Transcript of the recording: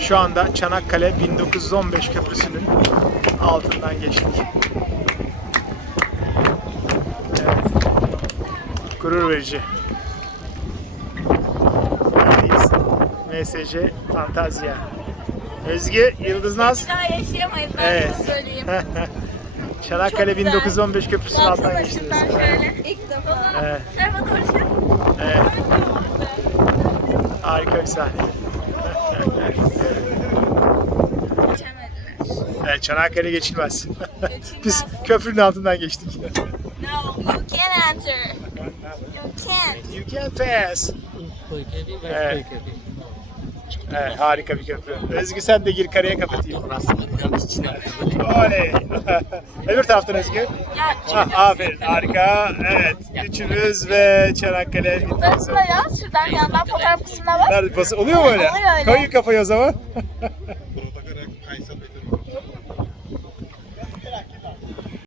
Şu anda Çanakkale 1915 köprüsünün altından geçtik. Evet. Gurur verici. Neredeyiz? MSC Fantazya. Özgü, Yıldız Naz. Bir daha yaşayamayız ben Evet. size söyleyeyim. Çanakkale Çok güzel. 1915 köprüsünün altından geçtiniz. şuradan şöyle. İlk defa. Evet. Şey. Evet. Harika bir sahne. Geçemediler. Evet, Çanakkale geçilmez. Geçilmez. Biz köprünün altından geçtik. No, you can't enter. You can't. You can pass. Evet. Evet, harika bir köprü. Özgü sen de gir karaya kapatayım. Oley. Öbür taraftan Özgü. Ya Ah, aferin harika. Evet. Üçümüz ve Çanakkale. Burası da ya. Şuradan yandan fotoğraf kısmına bak. Nerede pası? Oluyor mu öyle? Oluyor öyle. Koyun kafayı o zaman.